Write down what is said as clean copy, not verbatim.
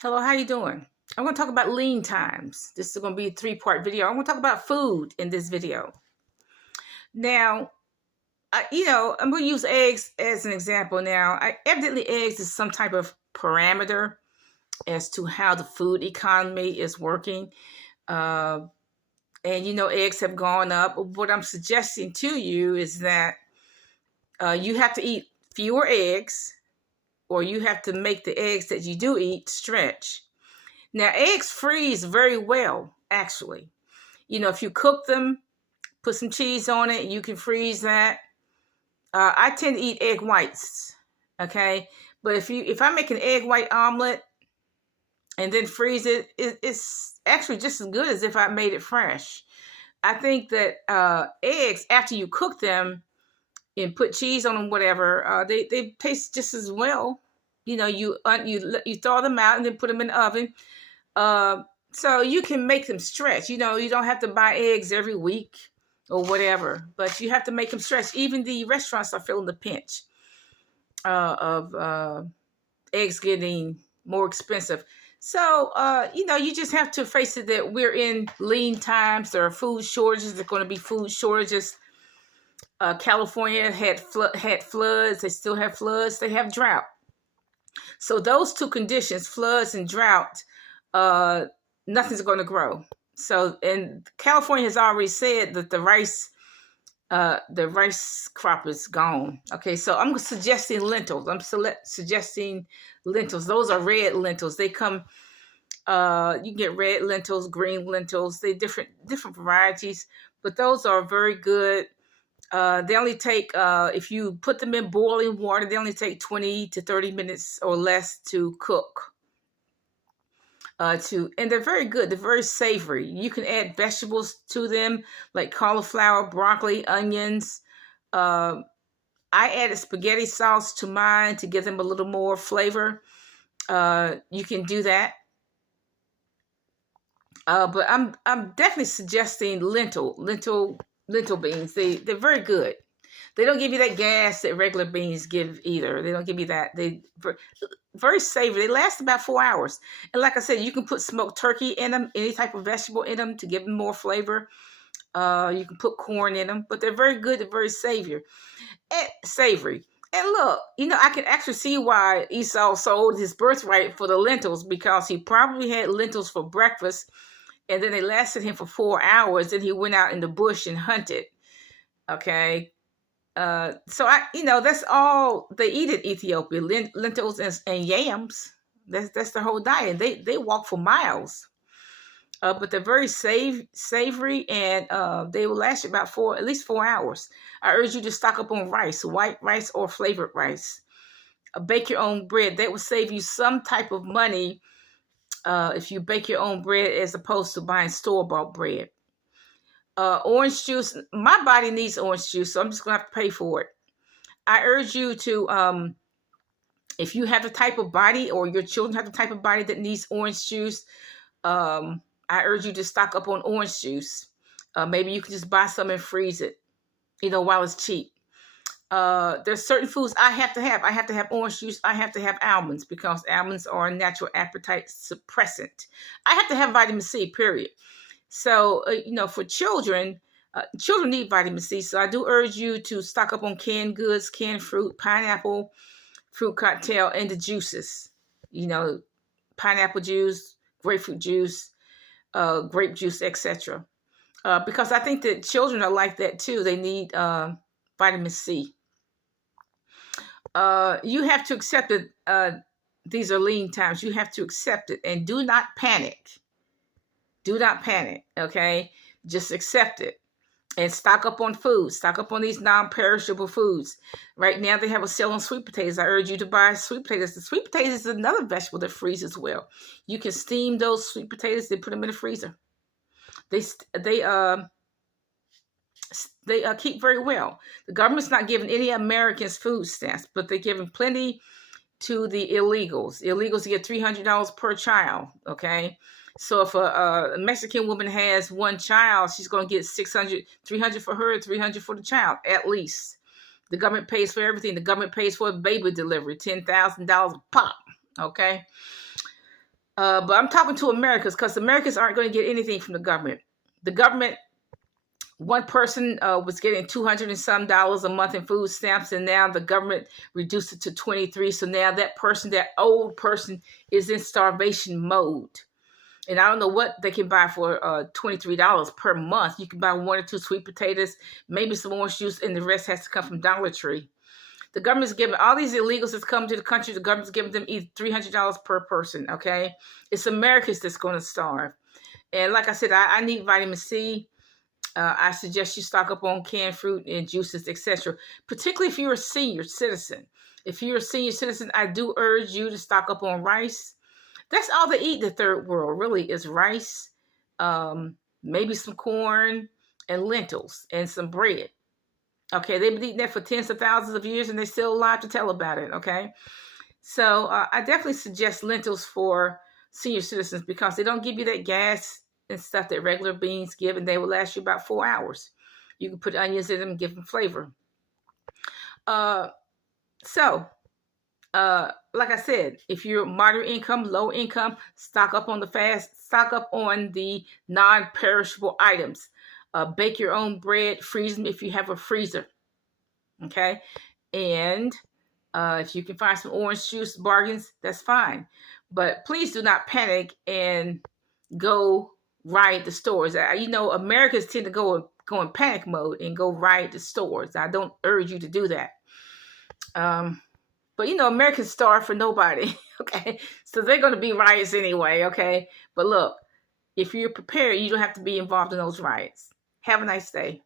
Hello, how you doing? I'm going to talk about lean times. This is going to be a three-part video. I'm going to talk about food in this video. Now, I'm going to use eggs as an example. Now, evidently eggs is some type of parameter as to how the food economy is working. Eggs have gone up. What I'm suggesting to you is that you have to eat fewer eggs, or you have to make the eggs that you do eat stretch. Now, eggs freeze very well, actually. If you cook them, put some cheese on it, you can freeze that. I tend to eat egg whites, okay? But if I make an egg white omelet and then freeze it, it's actually just as good as if I made it fresh. I think that eggs, after you cook them and put cheese on them, whatever, they taste just as well. You thaw them out and then put them in the oven. So you can make them stretch. You don't have to buy eggs every week or whatever, but you have to make them stretch. Even the restaurants are feeling the pinch of eggs getting more expensive. So, you just have to face it that we're in lean times. There are food shortages. There are going to be food shortages. California had floods. They still have floods. They have drought. So those two conditions, floods and drought, nothing's going to grow. So, and California has already said that the rice crop is gone. Okay, so I'm suggesting lentils. Suggesting lentils. Those are red lentils. They come. You can get red lentils, green lentils. They different varieties, but those are very good. They only take, if you put them in boiling water, they only take 20 to 30 minutes or less to cook. And they're very good. They're very savory. You can add vegetables to them like cauliflower, broccoli, onions. I added spaghetti sauce to mine to give them a little more flavor. You can do that. But I'm definitely suggesting lentil beans. They're very good. They don't give you that gas that regular beans give either. They don't give you that. They very savory. They last about 4 hours. And like I said, you can put smoked turkey in them, any type of vegetable in them to give them more flavor. You can put corn in them, but they're very good. They're very savory. And look, I can actually see why Esau sold his birthright for the lentils, because he probably had lentils for breakfast, and then they lasted him for 4 hours. Then he went out in the bush and hunted. Okay. So that's all they eat in Ethiopia: lentils and yams. That's their whole diet. They walk for miles. But they're very savory, and they will last you about at least 4 hours. I urge you to stock up on rice, white rice or flavored rice. Bake your own bread. That will save you some type of money if you bake your own bread as opposed to buying store-bought bread. Orange juice. My body needs orange juice, so I'm just going to have to pay for it. I urge you to, if you have the type of body, or your children have the type of body that needs orange juice, I urge you to stock up on orange juice. Maybe you can just buy some and freeze it, while it's cheap. There's certain foods I have to have. I have to have orange juice. I have to have almonds, because almonds are a natural appetite suppressant. I have to have vitamin C, period. So, for children need vitamin C. So I do urge you to stock up on canned goods, canned fruit, pineapple, fruit cocktail, and the juices. Pineapple juice, grapefruit juice, grape juice, etc. Because I think that children are like that too. They need vitamin C. You have to accept that these are lean times. You have to accept it, and do not panic. Do not panic, okay? Just accept it. And stock up on food. Stock up on these non-perishable foods. Right now, they have a sale on sweet potatoes. I urge you to buy sweet potatoes. The sweet potatoes is another vegetable that freezes well. You can steam those sweet potatoes. They put them in the freezer. They keep very well. The government's not giving any Americans food stamps, but they're giving plenty to the illegals. Illegals get $300 per child, okay? So if a Mexican woman has one child, she's going to get $600, $300 for her, $300 for the child, at least. The government pays for everything. The government pays for a baby delivery, $10,000 a pop, okay? But I'm talking to Americans because Americans aren't going to get anything from the government. The government, one person was getting $200 and some a month in food stamps, and now the government reduced it to 23. So now that person, that old person, is in starvation mode. And I don't know what they can buy for $23 per month. You can buy 1 or 2 sweet potatoes, maybe some orange juice, and the rest has to come from Dollar Tree. The government's giving all these illegals that's come to the country, the government's giving them either $300 per person, okay? It's Americans that's going to starve. And like I said, I need vitamin C. I suggest you stock up on canned fruit and juices, etc. Particularly if you're a senior citizen. If you're a senior citizen, I do urge you to stock up on rice. That's all they eat in the third world, really, is rice, maybe some corn and lentils and some bread. Okay, they've been eating that for tens of thousands of years, and they're still alive to tell about it, okay? So I definitely suggest lentils for senior citizens because they don't give you that gas and stuff that regular beans give, and they will last you about 4 hours. You can put onions in them and give them flavor. Like I said, if you're moderate income, low income, stock up on the non-perishable items. Bake your own bread, freeze them if you have a freezer. Okay? And if you can find some orange juice bargains, that's fine. But please do not panic and go riot the stores. Americans tend to go in panic mode and go riot the stores. I don't urge you to do that. But Americans starve for nobody, okay? So they're going to be riots anyway, okay? But look, if you're prepared, you don't have to be involved in those riots. Have a nice day.